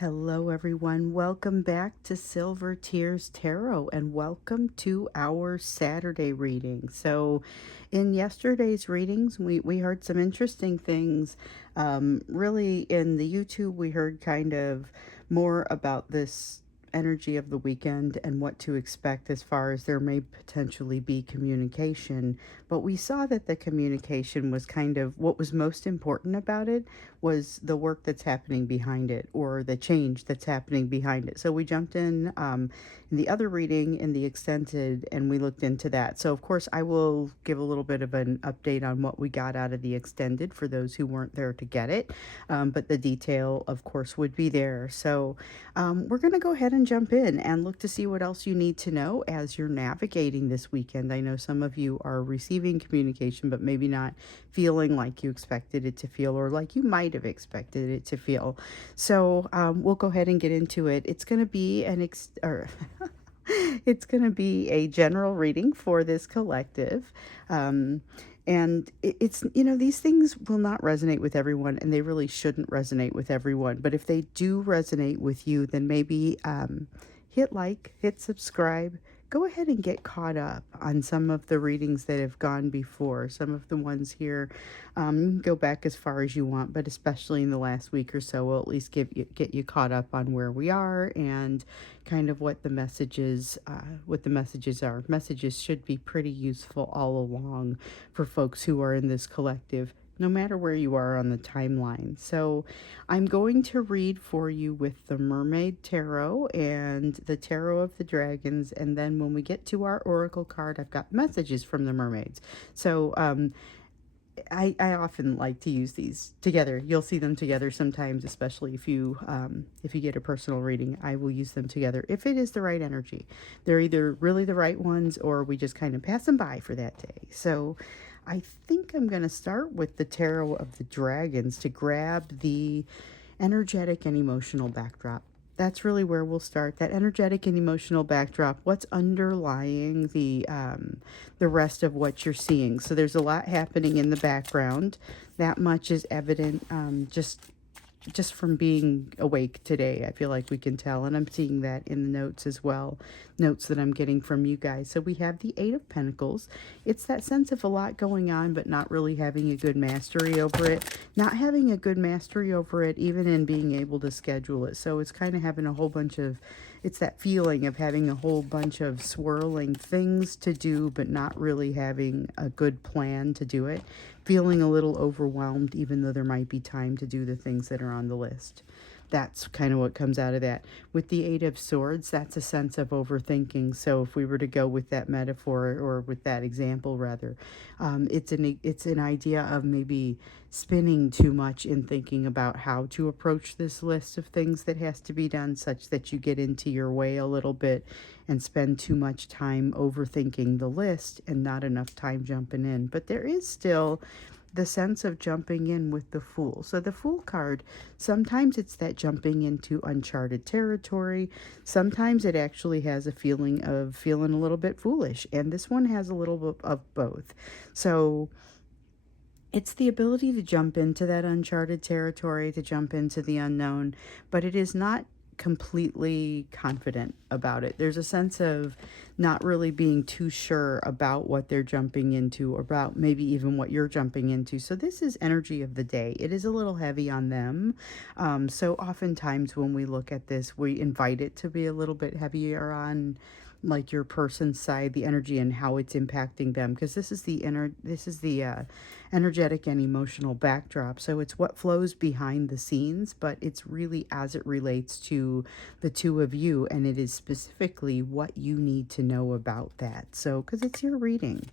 Hello, everyone. Welcome back to Silver Tears Tarot and welcome to our Saturday reading. So, in yesterday's readings, we heard some interesting things. Really, in the YouTube, we heard kind of more about this energy of the weekend and what to expect as far as there may potentially be communication. But we saw that the communication was kind of what was most important about it was the work that's happening behind it or the change that's happening behind it. So we jumped in the other reading in the extended and we looked into that. So, of course, I will give a little bit of an update on what we got out of the extended for those who weren't there to get it. But the detail, of course, would be there. So, we're going to go ahead and jump in and look to see what else you need to know as you're navigating this weekend. I know some of you are receiving communication, but maybe not feeling like you expected it to feel or like you might have expected it to feel. So we'll go ahead and get into it. It's going to be it's going to be a general reading for this collective. Um, and it's, these things will not resonate with everyone and they really shouldn't resonate with everyone. But if they do resonate with you, then maybe hit like, hit subscribe, go ahead and get caught up on some of the readings that have gone before. Some of the ones here, go back as far as you want, but especially in the last week or so, we'll at least get you caught up on where we are and kind of what the messages are. Messages should be pretty useful all along for folks who are in this collective, no matter where you are on the timeline. So I'm going to read for you with the Mermaid Tarot and the Tarot of the Dragons. And then when we get to our Oracle card, I've got messages from the mermaids. So I often like to use these together. You'll see them together sometimes, especially if you get a personal reading. I will use them together if it is the right energy. They're either really the right ones or we just kind of pass them by for that day. So I think I'm going to start with the Tarot of the Dragons to grab the energetic and emotional backdrop. That's really where we'll start. That energetic and emotional backdrop. What's underlying the rest of what you're seeing? So there's a lot happening in the background. That much is evident. Just from being awake today, I feel like we can tell, and I'm seeing that in the notes as well, notes that I'm getting from you guys. So we have the Eight of Pentacles. It's that sense of a lot going on, but not really having a good mastery over it, not having a good mastery over it, even in being able to schedule it. So it's kind of having a whole bunch of, it's that feeling of having a whole bunch of swirling things to do, but not really having a good plan to do it, feeling a little overwhelmed, even though there might be time to do the things that are on the list. That's kind of what comes out of that. With the Eight of Swords, that's a sense of overthinking. So if we were to go with that metaphor, or with that example rather, it's an idea of maybe spinning too much in thinking about how to approach this list of things that has to be done, such that you get into your way a little bit and spend too much time overthinking the list and not enough time jumping in. But there is still the sense of jumping in with the Fool. So the Fool card, sometimes it's that jumping into uncharted territory. Sometimes it actually has a feeling of feeling a little bit foolish. And this one has a little bit of both. So it's the ability to jump into that uncharted territory, to jump into the unknown, but it is not completely confident about it. There's a sense of not really being too sure about what they're jumping into, or about maybe even what you're jumping into. So this is energy of the day. It is a little heavy on them. So oftentimes when we look at this, we invite it to be a little bit heavier on like your person's side, the energy and how it's impacting them, because this is the energetic and emotional backdrop. So it's what flows behind the scenes, but it's really as it relates to the two of you, and it is specifically what you need to know about that. So because it's your reading,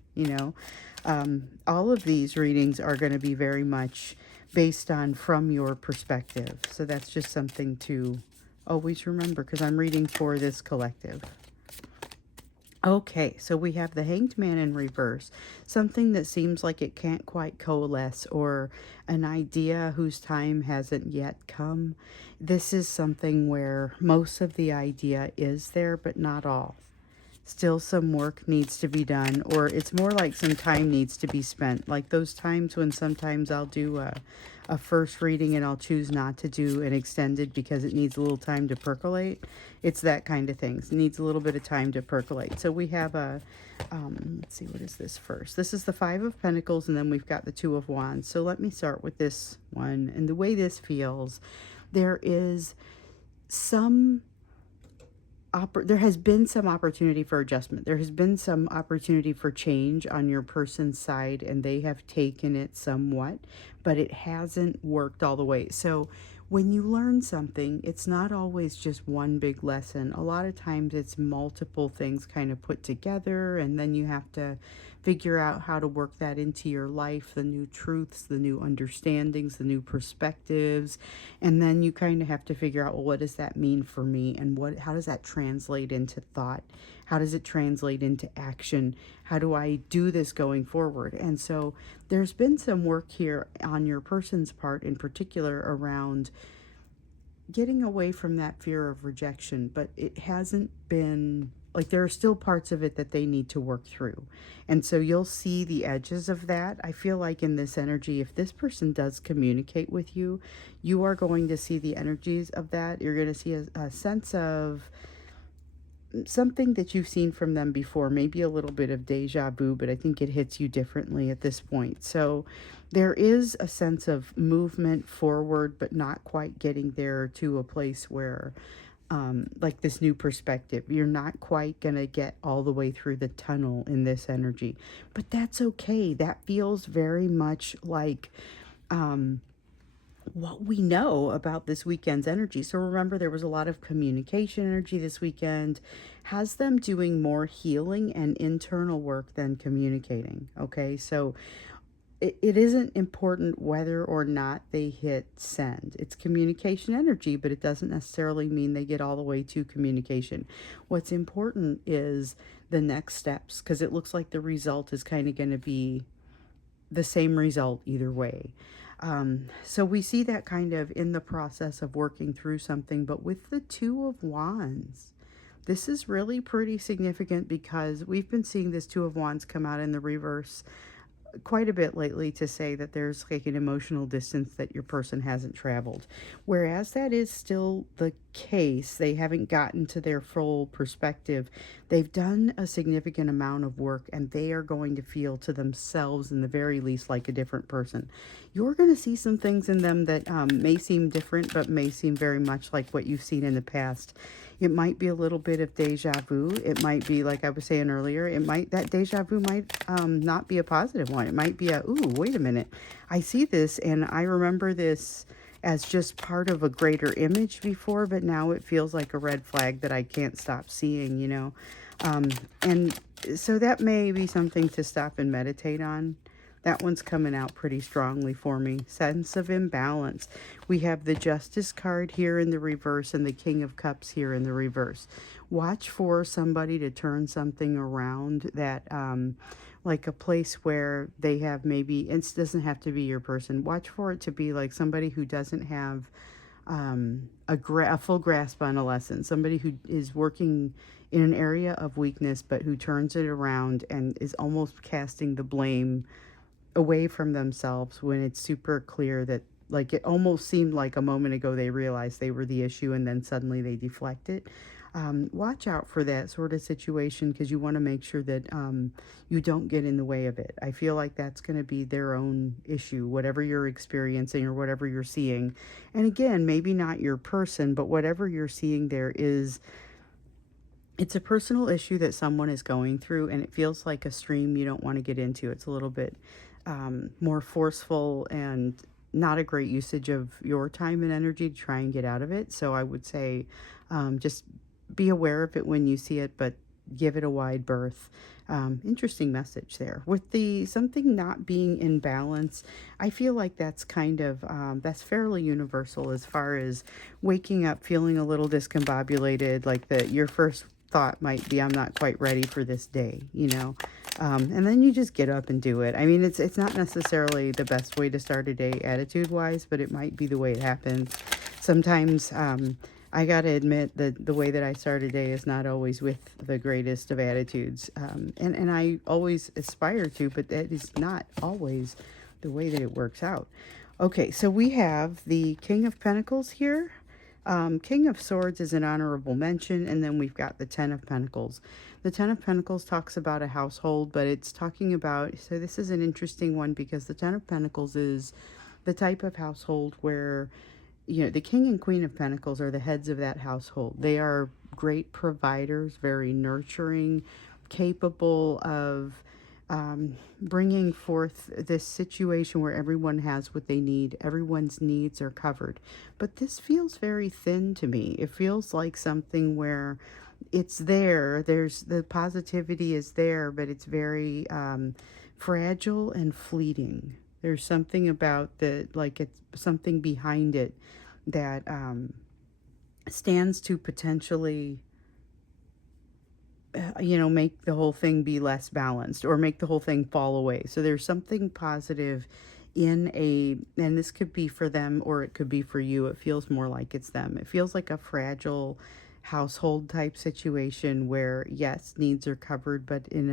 all of these readings are going to be very much based on from your perspective. So that's just something to always remember, because I'm reading for this collective. Okay, so we have the Hanged Man in reverse, something that seems like it can't quite coalesce, or an idea whose time hasn't yet come. This is something where most of the idea is there, but not all. Still some work needs to be done, or it's more like some time needs to be spent. Like those times when sometimes I'll do a first reading and I'll choose not to do an extended because it needs a little time to percolate. It's that kind of thing. It needs a little bit of time to percolate. So we have a, let's see, what is this first? This is the Five of Pentacles, and then we've got the Two of Wands. So let me start with this one. And the way this feels, there is some there has been some opportunity for adjustment. There has been some opportunity for change on your person's side, and they have taken it somewhat, but it hasn't worked all the way. So when you learn something, it's not always just one big lesson. A lot of times it's multiple things kind of put together, and then you have to figure out how to work that into your life, the new truths, the new understandings, the new perspectives. And then you kind of have to figure out, well, what does that mean for me? And how does that translate into thought? How does it translate into action? How do I do this going forward? And so there's been some work here on your person's part in particular around getting away from that fear of rejection, but it hasn't been, like, there are still parts of it that they need to work through. And so you'll see the edges of that. I feel like in this energy, if this person does communicate with you, you are going to see the energies of that. You're going to see a sense of something that you've seen from them before, maybe a little bit of deja vu, but I think it hits you differently at this point. So there is a sense of movement forward, but not quite getting there to a place where like this new perspective. You're not quite going to get all the way through the tunnel in this energy, but that's okay. That feels very much like what we know about this weekend's energy. So remember, there was a lot of communication energy this weekend. Has them doing more healing and internal work than communicating. Okay, so it isn't important whether or not they hit send. It's communication energy, but it doesn't necessarily mean they get all the way to communication. What's important is the next steps, because it looks like the result is kind of going to be the same result either way. So we see that kind of in the process of working through something, but with the Two of Wands, this is really pretty significant because we've been seeing this Two of Wands come out in the reverse quite a bit lately to say that there's like an emotional distance that your person hasn't traveled. Whereas that is still the case, they haven't gotten to their full perspective. They've done a significant amount of work, and they are going to feel to themselves, in the very least, like a different person. You're going to see some things in them that may seem different, but may seem very much like what you've seen in the past. It might be a little bit of deja vu. It might be, like I was saying earlier, that deja vu might not be a positive one. It might be ooh, wait a minute. I see this and I remember this as just part of a greater image before, but now it feels like a red flag that I can't stop seeing, you know. And so that may be something to stop and meditate on. That one's coming out pretty strongly for me. Sense of imbalance. We have the Justice card here in the reverse and the King of Cups here in the reverse. Watch for somebody to turn something around that, like a place where they have maybe, it doesn't have to be your person. Watch for it to be like somebody who doesn't have a full grasp on a lesson. Somebody who is working in an area of weakness, but who turns it around and is almost casting the blame away from themselves when it's super clear that, like, it almost seemed like a moment ago they realized they were the issue and then suddenly they deflect it. Watch out for that sort of situation, because you want to make sure that you don't get in the way of it. I feel like that's going to be their own issue, whatever you're experiencing or whatever you're seeing. And again, maybe not your person, but whatever you're seeing there is, it's a personal issue that someone is going through, and it feels like a stream you don't want to get into. It's a little bit more forceful and not a great usage of your time and energy to try and get out of it. So I would say just be aware of it when you see it, but give it a wide berth. Interesting message there. With the something not being in balance, I feel like that's kind of, that's fairly universal as far as waking up feeling a little discombobulated, like your first thought might be, I'm not quite ready for this day, you know. And then you just get up and do it. I mean, it's not necessarily the best way to start a day attitude-wise, but it might be the way it happens. Sometimes I got to admit that the way that I start a day is not always with the greatest of attitudes. And I always aspire to, but that is not always the way that it works out. Okay, so we have the King of Pentacles here. King of Swords is an honorable mention, and then we've got the Ten of Pentacles. The Ten of Pentacles talks about a household, but it's talking about, so this is an interesting one because the Ten of Pentacles is the type of household where, the King and Queen of Pentacles are the heads of that household. They are great providers, very nurturing, capable of bringing forth this situation where everyone has what they need. Everyone's needs are covered. But this feels very thin to me. It feels like something where it's there. There's the positivity is there, but it's very fragile and fleeting. There's something about like it's something behind it that stands to potentially make the whole thing be less balanced or make the whole thing fall away. So there's something positive and this could be for them or it could be for you. It feels more like it's them. It feels like a fragile household type situation where yes, needs are covered, but in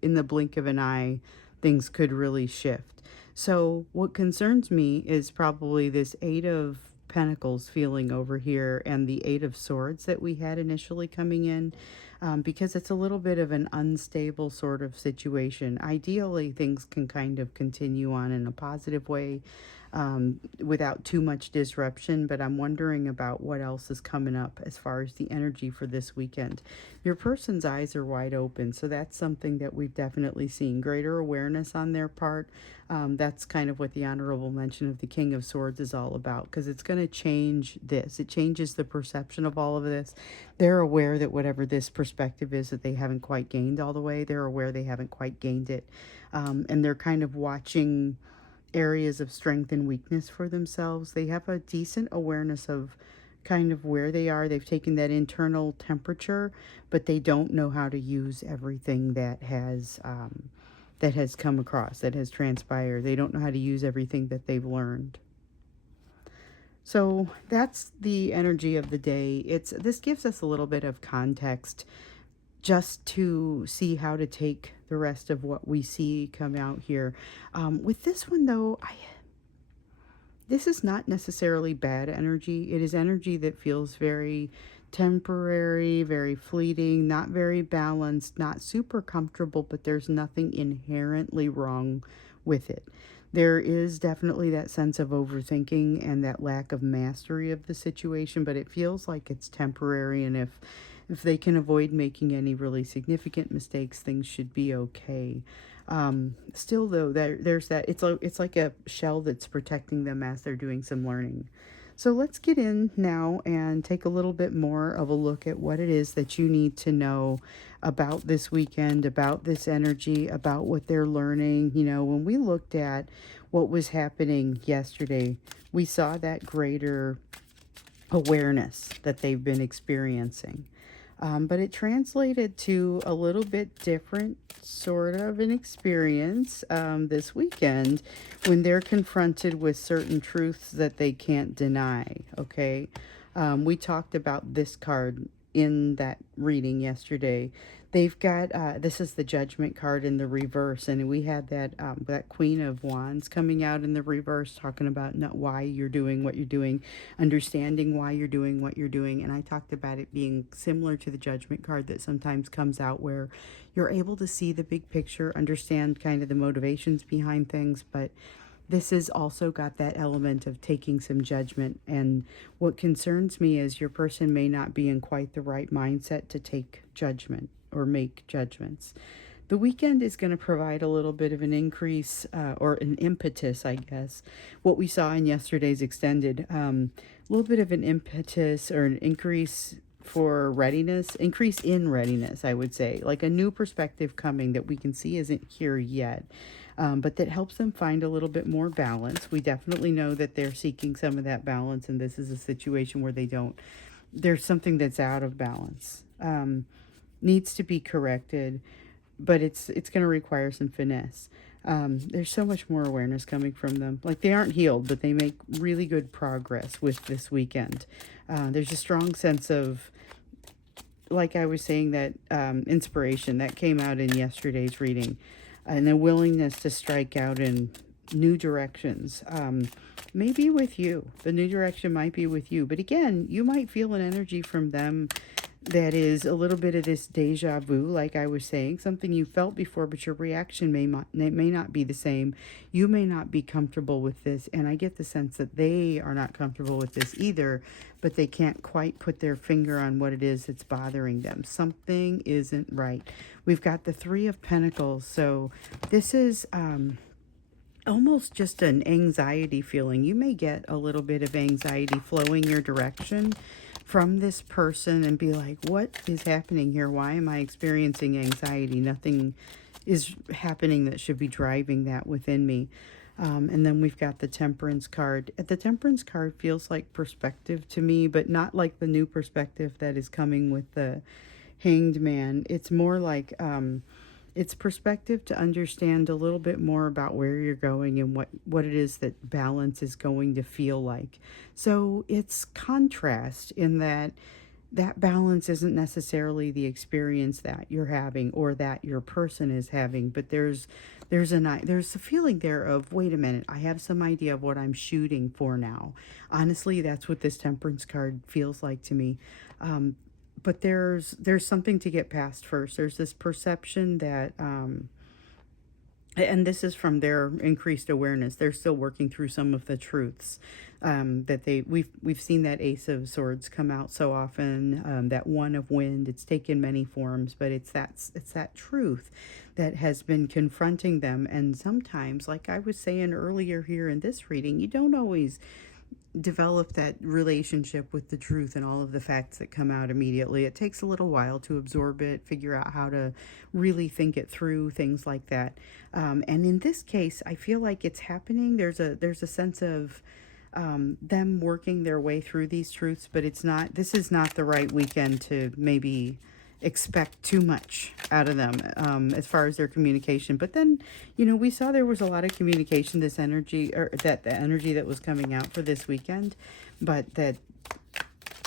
the blink of an eye, things could really shift. So what concerns me is probably this Eight of Pentacles feeling over here and the Eight of Swords that we had initially coming in, because it's a little bit of an unstable sort of situation. Ideally, things can kind of continue on in a positive way without too much disruption, but I'm wondering about what else is coming up as far as the energy for this weekend. Your person's eyes are wide open, so that's something that we've definitely seen. Greater awareness on their part. That's kind of what the honorable mention of the King of Swords is all about, because it's going to change this. It changes the perception of all of this. They're aware that whatever this perspective is that they haven't quite gained all the way, they're aware they haven't quite gained it. And they're kind of watching areas of strength and weakness for themselves. They have a decent awareness of kind of where they are. They've taken that internal temperature, but they don't know how to use everything that has come across, that has transpired. They don't know how to use everything that they've learned. So that's the energy of the day. This gives us a little bit of context just to see how to take the rest of what we see come out here. With this one, though, this is not necessarily bad energy. It is energy that feels very temporary, very fleeting, not very balanced, not super comfortable, but there's nothing inherently wrong with it. There is definitely that sense of overthinking and that lack of mastery of the situation, but it feels like it's temporary, and if they can avoid making any really significant mistakes, things should be okay. Still, though, there's that it's like a shell that's protecting them as they're doing some learning. So let's get in now and take a little bit more of a look at what it is that you need to know about this weekend, about this energy, about what they're learning. When we looked at what was happening yesterday, we saw that greater awareness that they've been experiencing. But it translated to a little bit different sort of an experience this weekend when they're confronted with certain truths that they can't deny, okay? We talked about this card in that reading yesterday. They've got, this is the Judgment card in the reverse, and we had that Queen of Wands coming out in the reverse, talking about not why you're doing what you're doing, understanding why you're doing what you're doing, and I talked about it being similar to the Judgment card that sometimes comes out where you're able to see the big picture, understand kind of the motivations behind things, but this has also got that element of taking some judgment. And what concerns me is your person may not be in quite the right mindset to take judgment or make judgments. The weekend is going to provide a little bit of an increase or an impetus, I guess. What we saw in yesterday's extended, a little bit of an impetus or an increase for readiness, increase in readiness, I would say, like a new perspective coming that we can see isn't here yet. But that helps them find a little bit more balance. We definitely know that they're seeking some of that balance, and this is a situation where there's something that's out of balance, needs to be corrected, but it's going to require some finesse. There's so much more awareness coming from them. Like, they aren't healed, but they make really good progress with this weekend. There's a strong sense of, like I was saying, that inspiration that came out in yesterday's reading, and the willingness to strike out in new directions. Maybe with you. The new direction might be with you. But again, you might feel an energy from them that is a little bit of this deja vu, like I was saying, something you felt before, but your reaction may not be the same. You may not be comfortable with this, and I get the sense that they are not comfortable with this either, but they can't quite put their finger on what it is that's bothering them. Something isn't right. We've got the Three of Pentacles, so this is almost just an anxiety feeling. You may get a little bit of anxiety flowing your direction from this person and be like, what is happening here? Why am I experiencing anxiety? Nothing is happening that should be driving that within me. And then we've got the Temperance card. The Temperance card feels like perspective to me, but not like the new perspective that is coming with the Hanged Man. It's more like it's perspective to understand a little bit more about where you're going and what it is that balance is going to feel like. So it's contrast in that balance isn't necessarily the experience that you're having or that your person is having, but there's a feeling there of, wait a minute, I have some idea of what I'm shooting for now. Honestly, that's what this Temperance card feels like to me. But there's something to get past first. There's this perception that and this is from their increased awareness. They're still working through some of the truths that we've seen that Ace of Swords come out so often. That One of Wind. It's taken many forms, but it's that truth that has been confronting them. And sometimes, like I was saying earlier here in this reading, you don't always develop that relationship with the truth and all of the facts that come out immediately. It takes a little while to absorb it, figure out how to really think it through, things like that. And in this case, I feel like it's happening. There's a sense of them working their way through these truths, but this is not the right weekend to maybe expect too much out of them as far as their communication. But then, we saw there was a lot of communication, this energy, or that the energy that was coming out for this weekend, but that,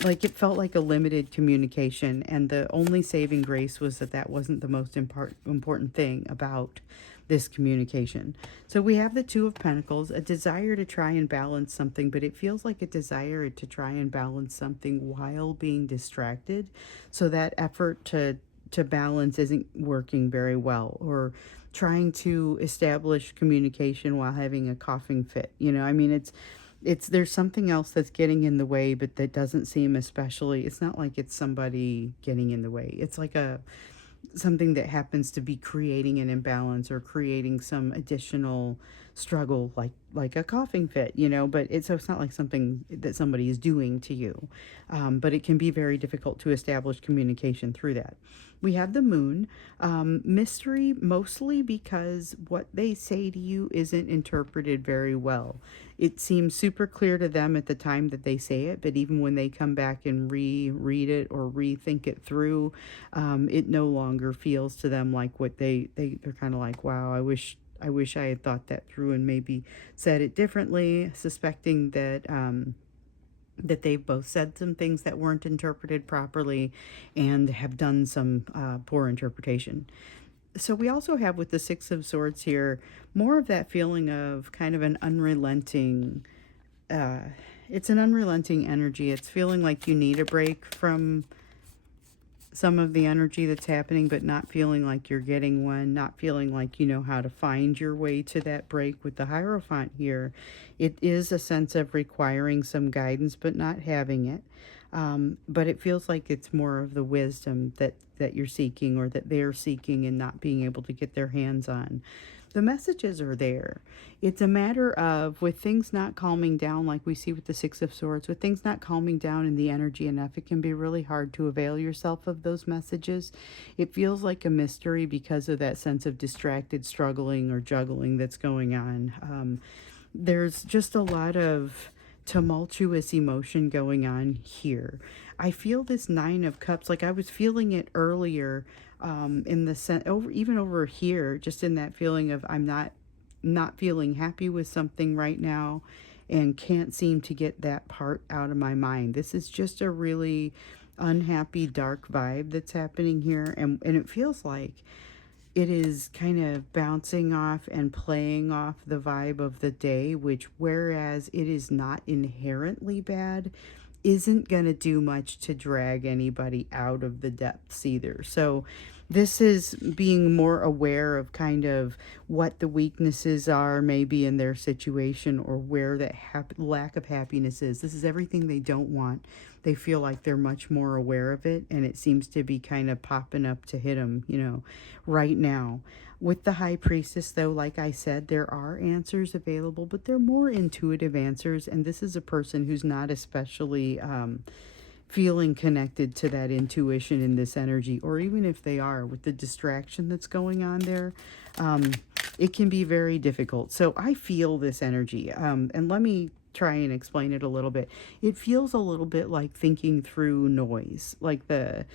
like, it felt like a limited communication, and the only saving grace was that wasn't the most important thing about this communication. So we have the Two of Pentacles, a desire to try and balance something, but it feels like a desire to try and balance something while being distracted. So that effort to balance isn't working very well, or trying to establish communication while having a coughing fit. I mean, it's there's something else that's getting in the way, but that doesn't seem especially, it's not like it's somebody getting in the way. It's like something that happens to be creating an imbalance or creating some additional struggle, like a coughing fit, but so it's not like something that somebody is doing to you. But it can be very difficult to establish communication through that. We have the Moon, mystery, mostly because what they say to you isn't interpreted very well. It seems super clear to them at the time that they say it, but even when they come back and reread it or rethink it through, it no longer feels to them like what they're kind of like, wow, I wish I had thought that through and maybe said it differently, suspecting that that they've both said some things that weren't interpreted properly and have done some poor interpretation. So we also have, with the Six of Swords here, more of that feeling of kind of an unrelenting, it's an unrelenting energy. It's feeling like you need a break from some of the energy that's happening, but not feeling like you're getting one, not feeling like you know how to find your way to that break. With the Hierophant here, it is a sense of requiring some guidance, but not having it. But it feels like it's more of the wisdom that you're seeking, or that they're seeking and not being able to get their hands on. The messages are there. It's a matter of, with things not calming down, like we see with the Six of Swords, with things not calming down in the energy enough, it can be really hard to avail yourself of those messages. It feels like a mystery because of that sense of distracted struggling or juggling that's going on. There's just a lot of tumultuous emotion going on here. I feel this Nine of Cups, like I was feeling it earlier, in the even over here, just in that feeling of I'm not not feeling happy with something right now and can't seem to get that part out of my mind. This is just a really unhappy, dark vibe that's happening here. And it feels like it is kind of bouncing off and playing off the vibe of the day, which, whereas it is not inherently bad, isn't going to do much to drag anybody out of the depths either. So this is being more aware of kind of what the weaknesses are maybe in their situation, or where that lack of happiness is. This is everything they don't want. They feel like they're much more aware of it, and it seems to be kind of popping up to hit them, right now. With the High Priestess, though, like I said, there are answers available, but they're more intuitive answers. And this is a person who's not especially feeling connected to that intuition in this energy, or even if they are, with the distraction that's going on there, it can be very difficult. So I feel this energy, and let me try and explain it a little bit. It feels a little bit like thinking through noise, like the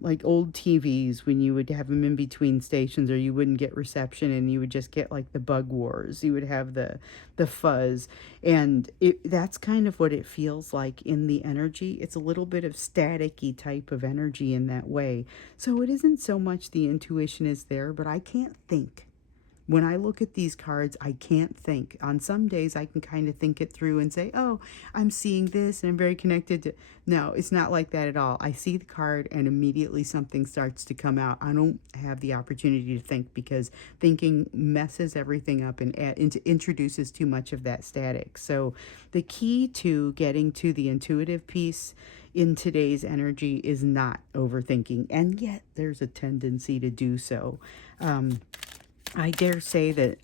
like old TVs when you would have them in between stations, or you wouldn't get reception and you would just get like the bug wars. You would have the fuzz, and that's kind of what it feels like in the energy. It's a little bit of staticky type of energy in that way. So it isn't so much the intuition is there, but I can't think. When I look at these cards, I can't think. On some days, I can kind of think it through and say, oh, I'm seeing this and I'm very connected to... No, it's not like that at all. I see the card and immediately something starts to come out. I don't have the opportunity to think, because thinking messes everything up and introduces too much of that static. So the key to getting to the intuitive piece in today's energy is not overthinking. And yet there's a tendency to do so. I dare say that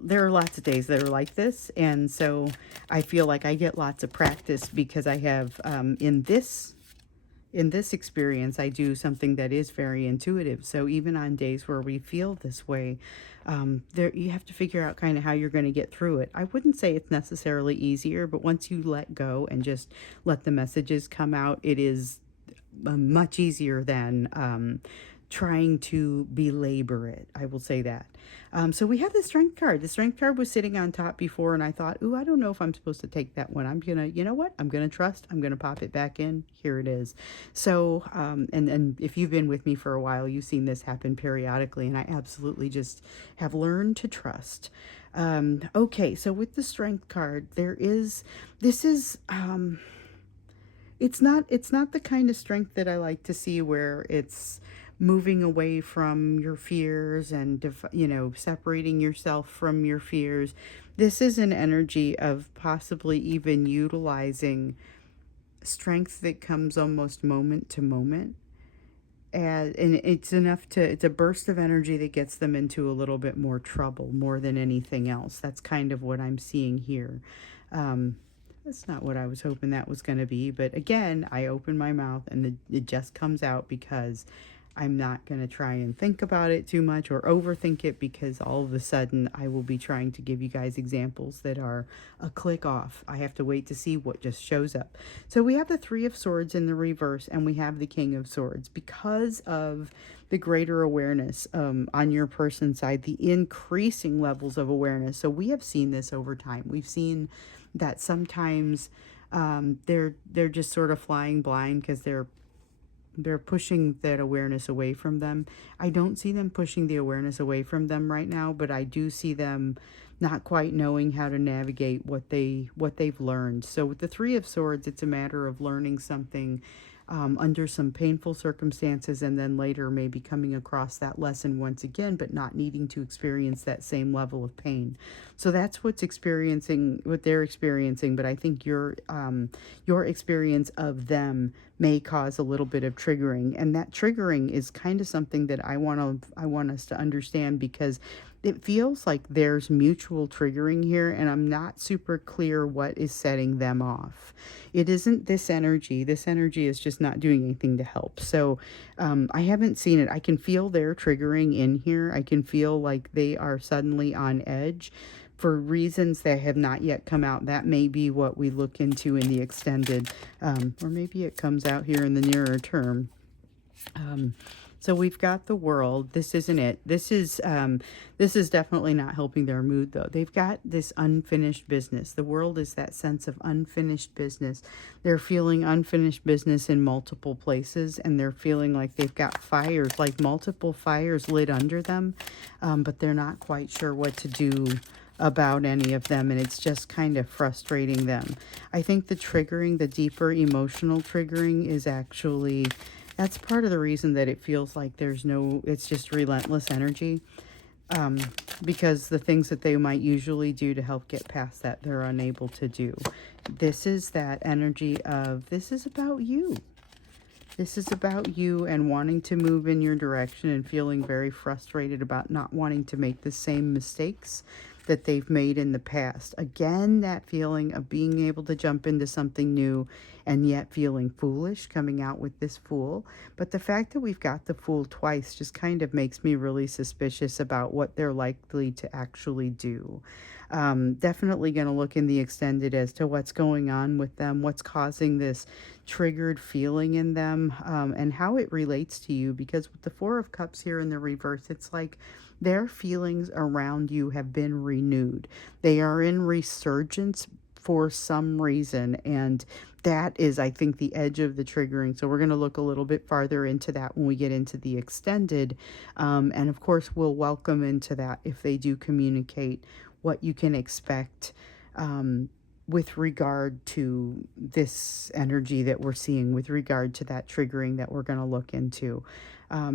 there are lots of days that are like this, and so I feel like I get lots of practice because I have in this experience, I do something that is very intuitive. So even on days where we feel this way, there you have to figure out kind of how you're going to get through it. I wouldn't say it's necessarily easier, but once you let go and just let the messages come out, it is much easier than trying to belabor it. I will say that. So we have the Strength card. The Strength card was sitting on top before, and I thought, ooh, I don't know if I'm supposed to take that one. I'm gonna, you know what? I'm gonna trust. I'm gonna pop it back in. Here it is. So, and if you've been with me for a while, you've seen this happen periodically, and I absolutely just have learned to trust. Okay, so with the Strength card, it's not the kind of strength that I like to see, where it's moving away from your fears and separating yourself from your fears. This is an energy of possibly even utilizing strength that comes almost moment to moment. And it's a burst of energy that gets them into a little bit more trouble, more than anything else. That's kind of what I'm seeing here. That's not what I was hoping that was going to be, but again, I open my mouth and it just comes out, because I'm not going to try and think about it too much or overthink it, because all of a sudden I will be trying to give you guys examples that are a click off. I have to wait to see what just shows up. So we have the Three of Swords in the reverse, and we have the King of Swords. Because of the greater awareness on your person's side, the increasing levels of awareness. So we have seen this over time. We've seen that sometimes they're just sort of flying blind because they're pushing that awareness away from them. I don't see them pushing the awareness away from them right now, but I do see them not quite knowing how to navigate what they've learned. So with the Three of Swords, it's a matter of learning something under some painful circumstances, and then later maybe coming across that lesson once again, but not needing to experience that same level of pain. So that's what they're experiencing, but I think your experience of them may cause a little bit of triggering, and that triggering is kind of something that I want us to understand, because it feels like there's mutual triggering here, and I'm not super clear what is setting them off. It isn't this energy. This energy is just not doing anything to help. So I haven't seen it. I can feel their triggering in here. I can feel like they are suddenly on edge for reasons that have not yet come out. That may be what we look into in the extended, or maybe it comes out here in the nearer term. So we've got the World. This isn't it. This is definitely not helping their mood though. They've got this unfinished business. The World is that sense of unfinished business. They're feeling unfinished business in multiple places, and they're feeling like they've got fires, like multiple fires lit under them, but they're not quite sure what to do about any of them, and it's just kind of frustrating them. I think the deeper emotional triggering is actually, that's part of the reason that it feels like it's just relentless energy, because the things that they might usually do to help get past that, they're unable to do. This is that energy of, this is about you. This is about you and wanting to move in your direction and feeling very frustrated about not wanting to make the same mistakes that they've made in the past. Again, that feeling of being able to jump into something new and yet feeling foolish, coming out with this Fool. But the fact that we've got the Fool twice just kind of makes me really suspicious about what they're likely to actually do. Definitely going to look in the extended as to what's going on with them, what's causing this triggered feeling in them, and how it relates to you. Because with the Four of Cups here in the reverse, it's like their feelings around you have been renewed. They are in resurgence for some reason, and that is, I think, the edge of the triggering. So we're going to look a little bit farther into that when we get into the extended, and of course we'll welcome into that if they do communicate what you can expect with regard to this energy that we're seeing, with regard to that triggering that we're going to look into.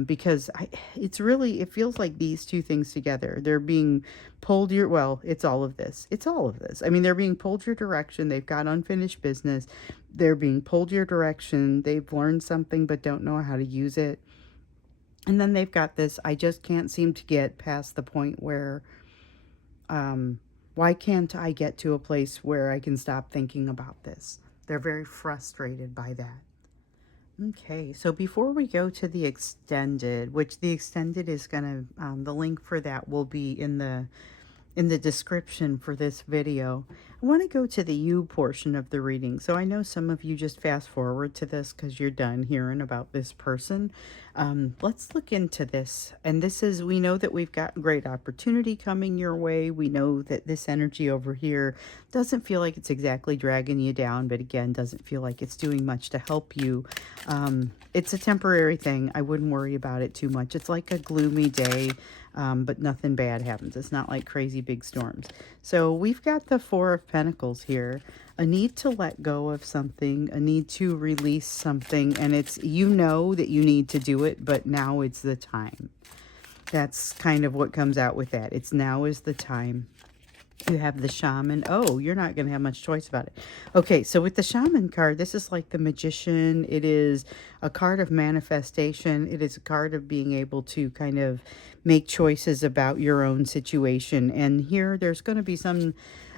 Because it feels like these two things together, they're being pulled it's all of this. It's all of this. I mean, they're being pulled your direction. They've got unfinished business. They're being pulled your direction. They've learned something but don't know how to use it. And then they've got this, I just can't seem to get past the point where, why can't I get to a place where I can stop thinking about this? They're very frustrated by that. Okay, so before we go to the extended, which the extended is going to, the link for that will be in the description for this video. I want to go to the you portion of the reading. So I know some of you just fast forward to this because you're done hearing about this person. Let's look into this. And we know that we've got great opportunity coming your way. We know that this energy over here doesn't feel like it's exactly dragging you down, but again, doesn't feel like it's doing much to help you. It's a temporary thing. I wouldn't worry about it too much. It's like a gloomy day. But nothing bad happens. It's not like crazy big storms. So we've got the Four of Pentacles here. A need to let go of something, a need to release something, and it's, you know that you need to do it, but now it's the time. That's kind of what comes out with that. It's now is the time. You have the Shaman. Oh, you're not going to have much choice about it. Okay, so with the Shaman card, this is like the Magician. It is a card of manifestation. It is a card of being able to kind of make choices about your own situation. And here, there's going to be some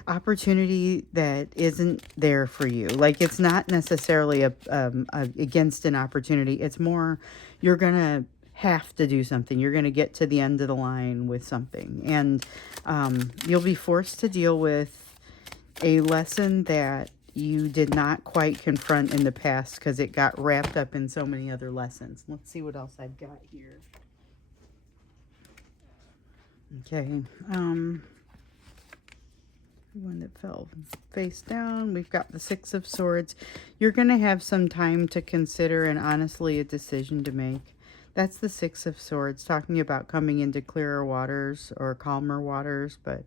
opportunity that isn't there for you. Like, it's not necessarily against an opportunity. It's more, you're going to have to do something. You're going to get to the end of the line with something. And you'll be forced to deal with a lesson that you did not quite confront in the past because it got wrapped up in so many other lessons. Let's see what else I've got here. Okay. One that fell face down. We've got the Six of Swords. You're going to have some time to consider and honestly a decision to make. That's the Six of Swords, talking about coming into clearer waters or calmer waters. But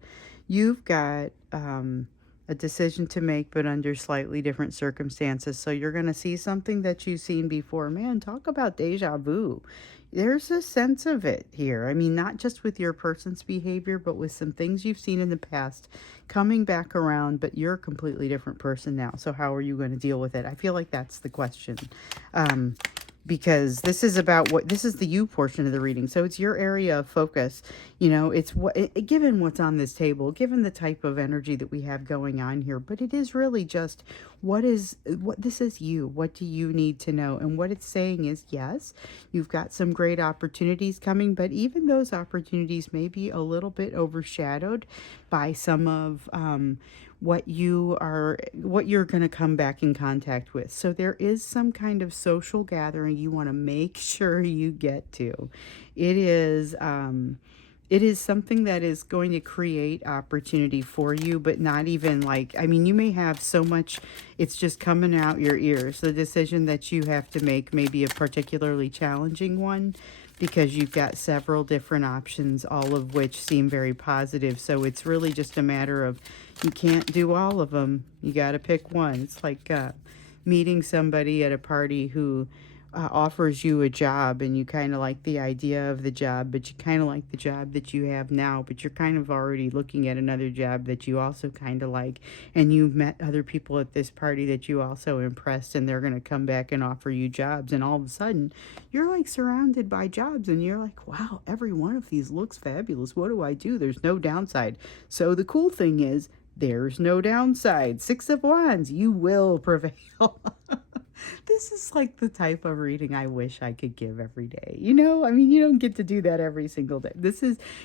you've got a decision to make, but under slightly different circumstances. So you're going to see something that you've seen before. Man, talk about deja vu. There's a sense of it here. I mean, not just with your person's behavior, but with some things you've seen in the past coming back around, but you're a completely different person now. So how are you going to deal with it? I feel like that's the question. Because this is this is the you portion of the reading. So it's your area of focus. You know, it's given what's on this table, given the type of energy that we have going on here, but it is really just this is you. What do you need to know? And what it's saying is, yes, you've got some great opportunities coming, but even those opportunities may be a little bit overshadowed by some of what you're going to come back in contact with. So there is some kind of social gathering you want to make sure you get to. It is it is something that is going to create opportunity for you, but not even like, I mean, you may have so much, it's just coming out your ears. The decision that you have to make may be a particularly challenging one because you've got several different options, all of which seem very positive. So it's really just a matter of you can't do all of them. You got to pick one. It's like meeting somebody at a party who offers you a job and you kind of like the idea of the job, but you kind of like the job that you have now, but you're kind of already looking at another job that you also kind of like, and you've met other people at this party that you also impressed, and they're going to come back and offer you jobs, and all of a sudden you're like surrounded by jobs and you're like, wow, every one of these looks fabulous. What do I do? There's no downside. So the cool thing is there's no downside. Six of Wands, you will prevail. This is like the type of reading I wish I could give every day. You know, I mean, you don't get to do that every single day.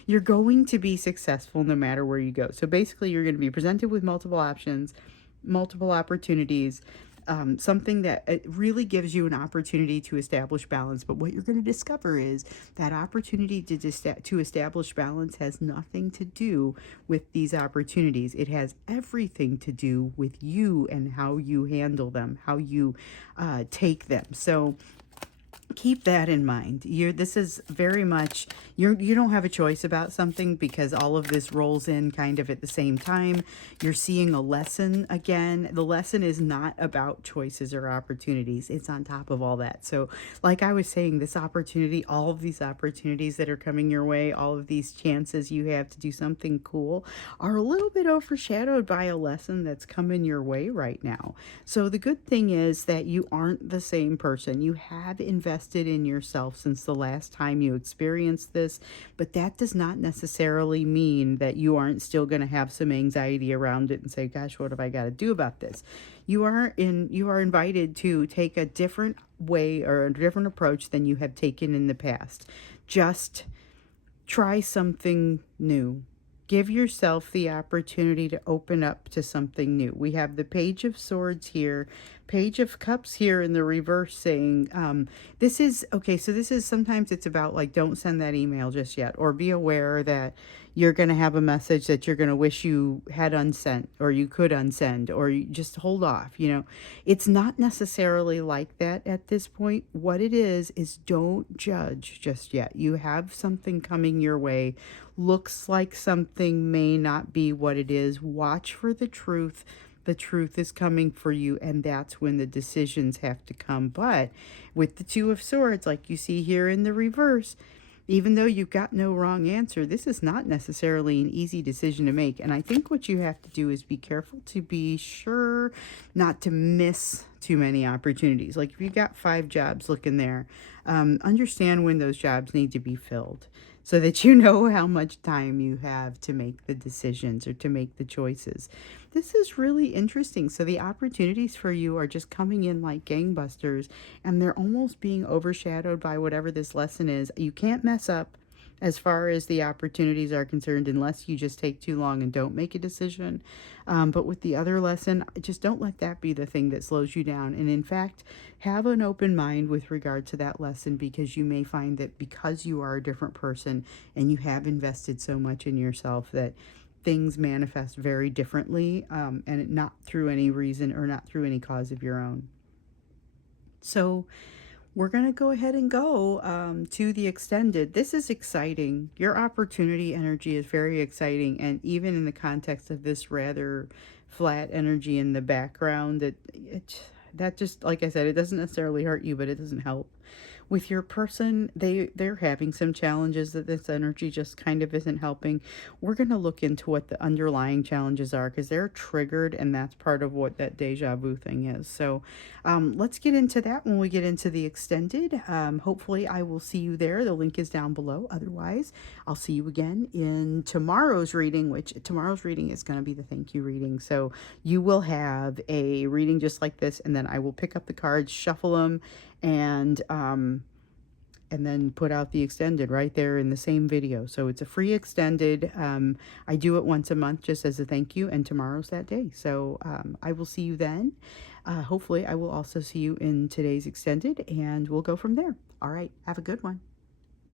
You're going to be successful no matter where you go. So basically, you're going to be presented with multiple options, multiple opportunities, something that it really gives you an opportunity to establish balance. But what you're going to discover is that opportunity to establish balance has nothing to do with these opportunities. It has everything to do with you and how you handle them, how you take them. So keep that in mind. This is very much, you don't have a choice about something because all of this rolls in kind of at the same time. You're seeing a lesson again. The lesson is not about choices or opportunities. It's on top of all that. So like I was saying, this opportunity, all of these opportunities that are coming your way, all of these chances you have to do something cool are a little bit overshadowed by a lesson that's coming your way right now. So the good thing is that you aren't the same person. You have invested in yourself since the last time you experienced this, but that does not necessarily mean that you aren't still going to have some anxiety around it and say, gosh, what have I got to do about this? You are invited to take a different way or a different approach than you have taken in the past. Just try something new. Give yourself the opportunity to open up to something new. We have the Page of Swords here, Page of Cups here in the reverse saying, this is, okay, so this is, sometimes it's about like, don't send that email just yet, or be aware that you're going to have a message that you're going to wish you had unsent, or you could unsend, or you just hold off. You know, it's not necessarily like that at this point. What it is don't judge just yet. You have something coming your way. Looks like something may not be what it is. Watch for the truth. The truth is coming for you, and that's when the decisions have to come. But with the Two of Swords, like you see here in the reverse, even though you've got no wrong answer, this is not necessarily an easy decision to make. And I think what you have to do is be careful to be sure not to miss too many opportunities. Like if you got 5 jobs looking there, understand when those jobs need to be filled, so that you know how much time you have to make the decisions or to make the choices. This is really interesting. So the opportunities for you are just coming in like gangbusters, and they're almost being overshadowed by whatever this lesson is. You can't mess up as far as the opportunities are concerned unless you just take too long and don't make a decision. But with the other lesson, just don't let that be the thing that slows you down. And in fact, have an open mind with regard to that lesson, because you may find that because you are a different person and you have invested so much in yourself, that things manifest very differently, and not through any reason or not through any cause of your own. So we're going to go ahead and go to the extended. This is exciting. Your opportunity energy is very exciting. And even in the context of this rather flat energy in the background, that just, like I said, it doesn't necessarily hurt you, but it doesn't help. With your person, they're having some challenges that this energy just kind of isn't helping. We're going to look into what the underlying challenges are, because they're triggered, and that's part of what that deja vu thing is. So let's get into that when we get into the extended. Hopefully I will see you there. The link is down below. Otherwise, I'll see you again in tomorrow's reading, which tomorrow's reading is going to be the thank you reading. So you will have a reading just like this, and then I will pick up the cards, shuffle them, and and then put out the extended right there in the same video. So it's a free extended. I do it once a month just as a thank you, and tomorrow's that day. So I will see you then. Hopefully I will also see you in today's extended, and we'll go from there. All right, have a good one.